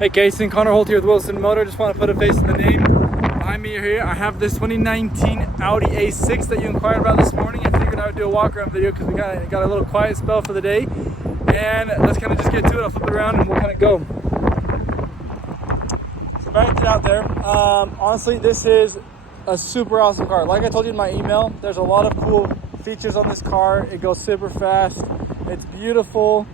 Hey Jason, Connor Holt here with Wilson Motor. Just want to put a face in the name. Behind me here, I have this 2019 Audi A6 that you inquired about this morning. I figured I would do a walk around video because we got a little quiet spell for the day. And let's kind of just get to it. I'll flip it around and we'll kind of go. So back to out there. Honestly, this is a super awesome car. Like I told you in my email, there's a lot of cool features on this car. It goes super fast. It's beautiful.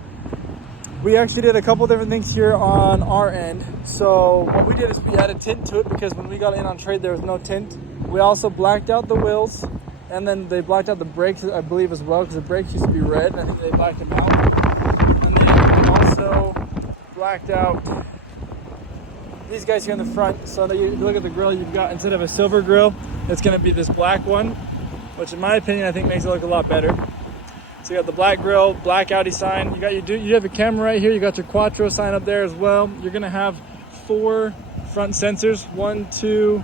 We actually did a couple different things here on our end. So what we did is we added tint to it because when we got in on trade there was no tint. We also blacked out the wheels, and then they blacked out the brakes, I believe, as well, because the brakes used to be red and I think they blacked them out. And then we also blacked out these guys here in the front. So that you look at the grille, you've got, instead of a silver grille, it's going to be this black one, which in my opinion I think makes it look a lot better. So you got the black grille, black Audi sign. You have a camera right here. You got your Quattro sign up there as well. You're gonna have 4 front sensors, 1, 2,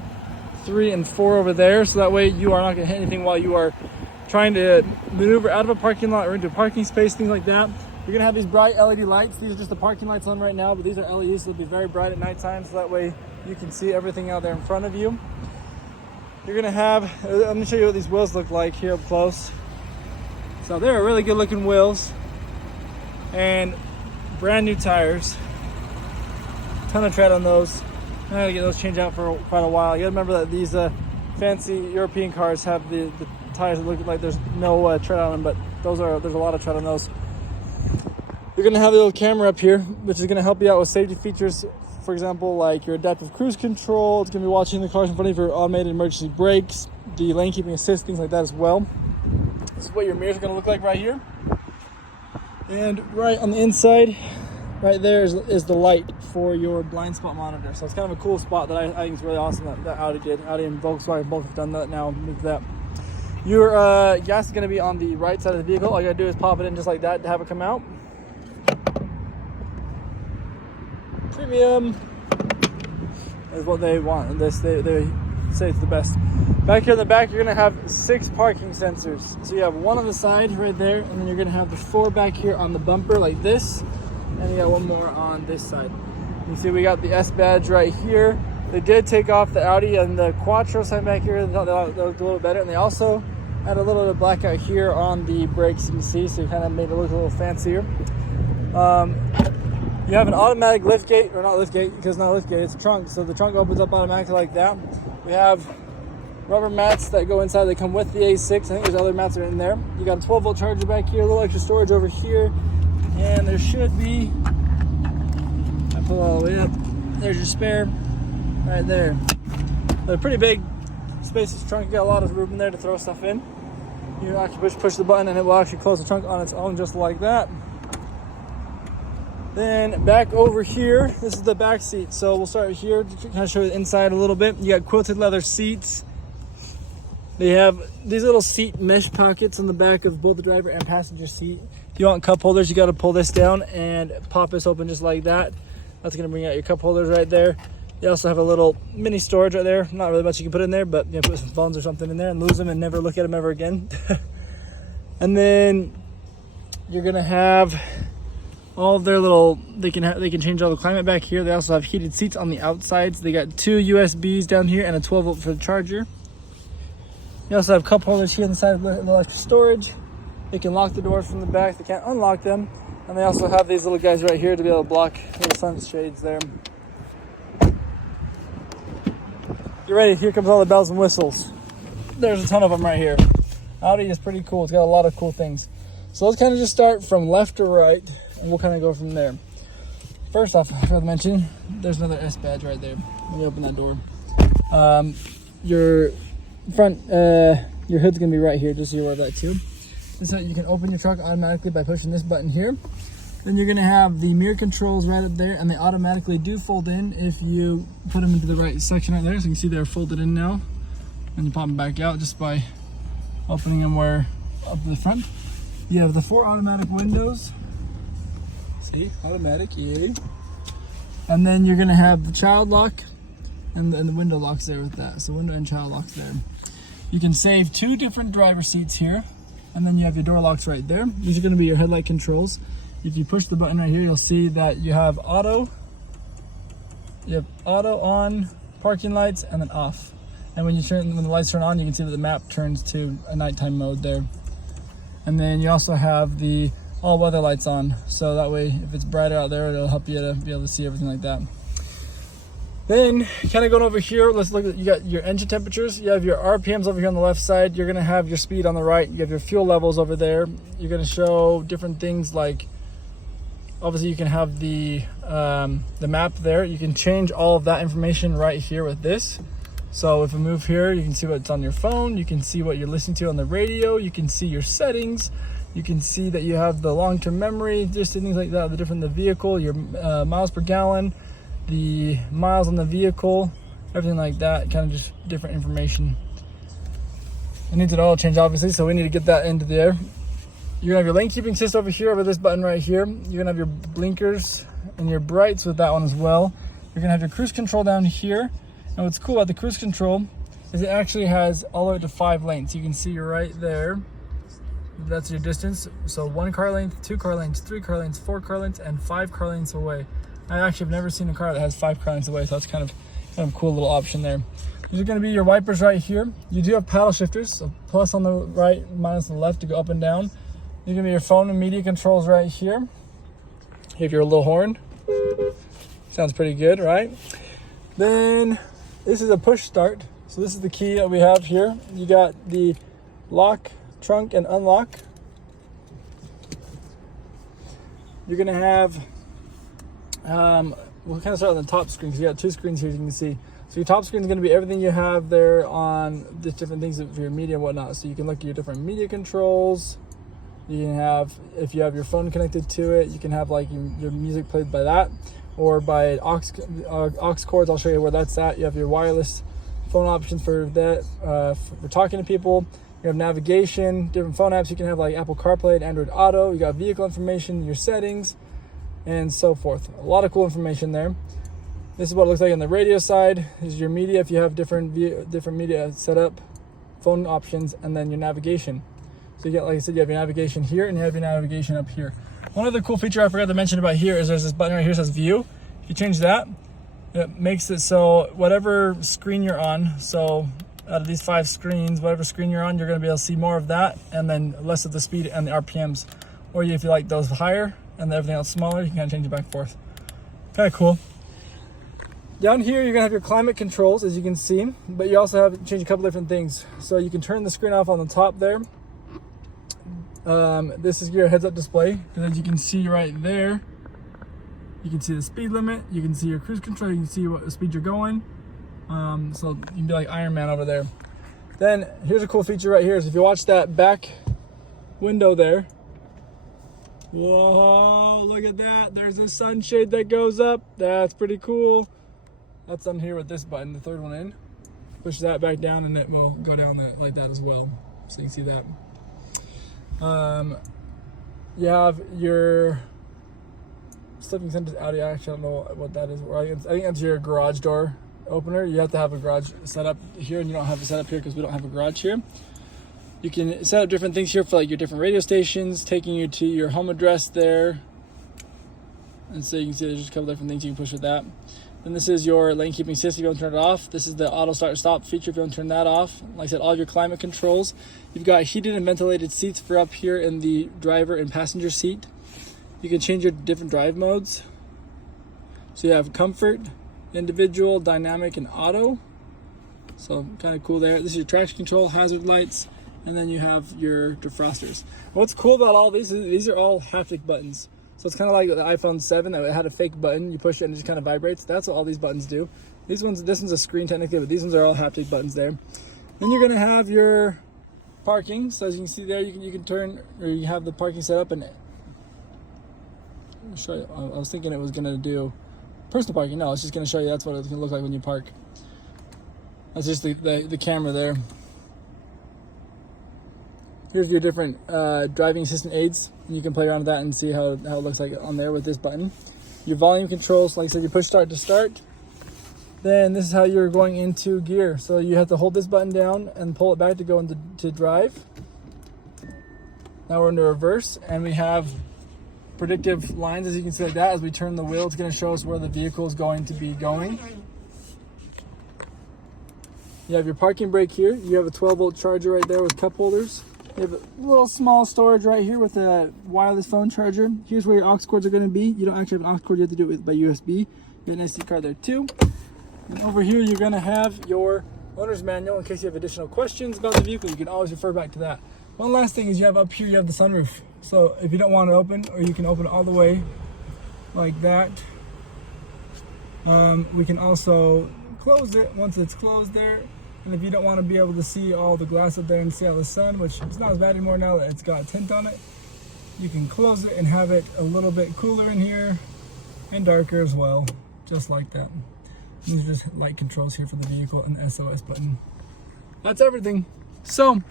3, and 4 over there. So that way you are not gonna hit anything while you are trying to maneuver out of a parking lot or into a parking space, things like that. You're gonna have these bright LED lights. These are just the parking lights on right now, but these are LEDs, so they'll be very bright at nighttime. So that way you can see everything out there in front of you. You're gonna have, let me show you what these wheels look like here up close. So they're really good looking wheels and brand new tires. Ton of tread on those. I gotta get those changed out for quite a while. You gotta remember that these fancy European cars have the tires that look like there's no tread on them, but there's a lot of tread on those. You're gonna have the little camera up here, which is gonna help you out with safety features. For example, like your adaptive cruise control. It's gonna be watching the cars in front of you for automated emergency brakes, the lane keeping assist, things like that as well. This is what your mirrors are going to look like right here. And right on the inside, right there is the light for your blind spot monitor. So it's kind of a cool spot that I think is really awesome that Audi did. Audi and Volkswagen both have done that now. Move that. Your gas is going to be on the right side of the vehicle. All you got to do is pop it in just like that to have it come out. Premium is what they want. They say it's the best. Back here in the back, you're gonna have 6 parking sensors. So you have 1 on the side right there, and then you're gonna have the 4 back here on the bumper like this, and you got 1 more on this side. You see we got the S badge right here. They did take off the Audi and the Quattro sign back here. They looked a little better, and they also had a little bit of blackout here on the brakes, you can see, so it kind of made it look a little fancier. You have an automatic lift gate, or not lift gate, because it's not a lift gate, it's a trunk, so the trunk opens up automatically like that. We have rubber mats that go inside. They come with the A6. I think there's other mats that are in there. You got a 12-volt charger back here, a little extra storage over here, and there should be, I pull all the way up, there's your spare right there. They're pretty big, spacious trunk. You got a lot of room in there to throw stuff in. You actually push the button and it will actually close the trunk on its own just like that. Then back over here, this is the back seat. So we'll start here to kind of show you the inside a little bit. You got quilted leather seats. They have these little seat mesh pockets on the back of both the driver and passenger seat. If you want cup holders, you got to pull this down and pop this open just like that. That's going to bring out your cup holders right there. You also have a little mini storage right there. Not really much you can put in there, but you know, put some phones or something in there and lose them and never look at them ever again. And then you're going to have all of their little, they can change all the climate back here. They also have heated seats on the outsides. They got 2 USBs down here and a 12-volt for the charger. You also have cup holders here on the side with the extra storage. They can lock the doors from the back. They can't unlock them. And they also have these little guys right here to be able to block little sunshades there. You're ready. Here comes all the bells and whistles. There's a ton of them right here. Audi is pretty cool. It's got a lot of cool things. So let's kind of just start from left to right, and we'll kind of go from there. First off, I forgot to mention, there's another S badge right there. Let me open that door. Your front, your hood's gonna be right here, just so you're aware of that too. And so you can open your truck automatically by pushing this button here. Then you're gonna have the mirror controls right up there, and they automatically do fold in if you put them into the right section right there. So you can see they're folded in now, and you pop them back out just by opening them where up to the front. You have the 4 automatic windows. See, automatic, yay. And then you're gonna have the child lock and the window locks there with that. So window and child locks there. You can save 2 different driver seats here, and then you have your door locks right there. These are gonna be your headlight controls. If you push the button right here, you'll see that you have auto, You have auto on, parking lights, and then off. And when the lights turn on, you can see that the map turns to a nighttime mode there. And then you also have the all weather lights on. So that way, if it's brighter out there, it'll help you to be able to see everything like that. Then kind of going over here, let's look at, you got your engine temperatures. You have your RPMs over here on the left side. You're gonna have your speed on the right. You have your fuel levels over there. You're gonna show different things like, obviously you can have the map there. You can change all of that information right here with this. So if we move here, you can see what's on your phone. You can see what you're listening to on the radio. You can see your settings. You can see that you have the long-term memory, just things like that, the vehicle, your miles per gallon, the miles on the vehicle, everything like that, kind of just different information. It needs an oil change, obviously, so we need to get that into there. You're gonna have your lane keeping assist over here, over this button right here. You're gonna have your blinkers and your brights with that one as well. You're gonna have your cruise control down here. And what's cool about the cruise control is it actually has all the way to 5 lanes. You can see right there, that's your distance. So 1 car length, 2 car lengths, 3 car lengths, 4 car lengths, and 5 car lengths away. I actually have never seen a car that has 5 car lengths away, so that's kind of a cool little option there. These are gonna be your wipers right here. You do have paddle shifters, so plus on the right, minus on the left to go up and down. You're gonna be your phone and media controls right here. You have your little horn. Sounds pretty good, right? Then this is a push start. So this is the key that we have here. You got the lock, trunk, and unlock. You're gonna have, we'll kind of start on the top screen because you got 2 screens here, as you can see. So your top screen is gonna be everything you have there on the different things for your media and whatnot. So you can look at your different media controls. You can have, if you have your phone connected to it, you can have like your music played by that, or by aux cords. I'll show you where that's at. You have your wireless phone options for that, for talking to people. You have navigation, different phone apps. You can have like Apple CarPlay and Android Auto. You got vehicle information, your settings, and so forth. A lot of cool information there. This is what it looks like on the radio side. This is your media if you have different media set up, phone options, and then your navigation. So you get, like I said, you have your navigation here and you have your navigation up here. One other cool feature I forgot to mention about here is there's this button right here that says view. If you change that, it makes it so whatever screen you're on, so out of these 5 screens, whatever screen you're on, you're gonna be able to see more of that and then less of the speed and the RPMs. Or if you like those higher and everything else smaller, you can kind of change it back and forth. Kind of cool. Down here, you're gonna have your climate controls, as you can see, but you also have to change a couple different things. So you can turn the screen off on the top there. This is your heads-up display, because as you can see right there, you can see the speed limit, you can see your cruise control, you can see what speed you're going. So you can be like Iron Man over there. Then here's a cool feature right here, is if you watch that back window there, whoa, look at that, there's a sunshade that goes up. That's pretty cool. That's on here with this button, the 3rd one in. Push that back down and it will go down like that as well. So you can see that. You have your slipping sentence Audi. Actually, I don't know what that is. I think that's your garage door opener. You have to have a garage set up here, and you don't have it set up here because we don't have a garage here. You can set up different things here for like your different radio stations, taking you to your home address there. And so you can see there's just a couple different things you can push with that. Then this is your lane keeping assist if you want to turn it off. This is the auto start stop feature if you want to turn that off. Like I said, all of your climate controls. You've got heated and ventilated seats for up here in the driver and passenger seat. You can change your different drive modes. So you have comfort, individual, dynamic, and auto. So kind of cool there. This is your traction control, hazard lights, and then you have your defrosters. What's cool about all these is these are all haptic buttons. So it's kind of like the iPhone 7 that had a fake button. You push it and it just kind of vibrates. That's what all these buttons do. This one's a screen technically, but these ones are all haptic buttons there. Then you're gonna have your parking. So as you can see there, you can turn, or you have the parking set up, and I'll show you. I was thinking it was gonna do personal parking. No, it's just gonna show you that's what it's gonna look like when you park. That's just the camera there. Here's your different driving assistant aids. You can play around with that and see how it looks like on there with this button. Your volume controls, like I said, you push start to start. Then this is how you're going into gear. So you have to hold this button down and pull it back to go into drive. Now we're into reverse, and we have predictive lines, as you can see like that. As we turn the wheel, it's going to show us where the vehicle is going to be going. You have your parking brake here. You have a 12-volt charger right there with cup holders. You have a little small storage right here with a wireless phone charger. Here's where your aux cords are going to be. You don't actually have an aux cord, you have to do it by USB. You have an SD card there too. And over here, you're going to have your owner's manual in case you have additional questions about the vehicle. You can always refer back to that. One last thing is you have up here, you have the sunroof. So if you don't want to open, or you can open it all the way like that. We can also close it once it's closed there. And if you don't want to be able to see all the glass up there and see all the sun, which is not as bad anymore now that it's got tint on it, you can close it and have it a little bit cooler in here and darker as well, just like that. These are just light controls here for the vehicle and the SOS button. That's everything. So,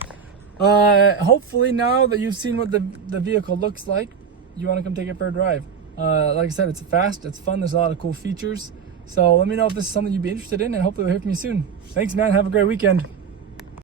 hopefully now that you've seen what the vehicle looks like, you want to come take it for a drive. Like I said, it's fast, it's fun, there's a lot of cool features. So let me know if this is something you'd be interested in, and hopefully we'll hear from you soon. Thanks, man. Have a great weekend.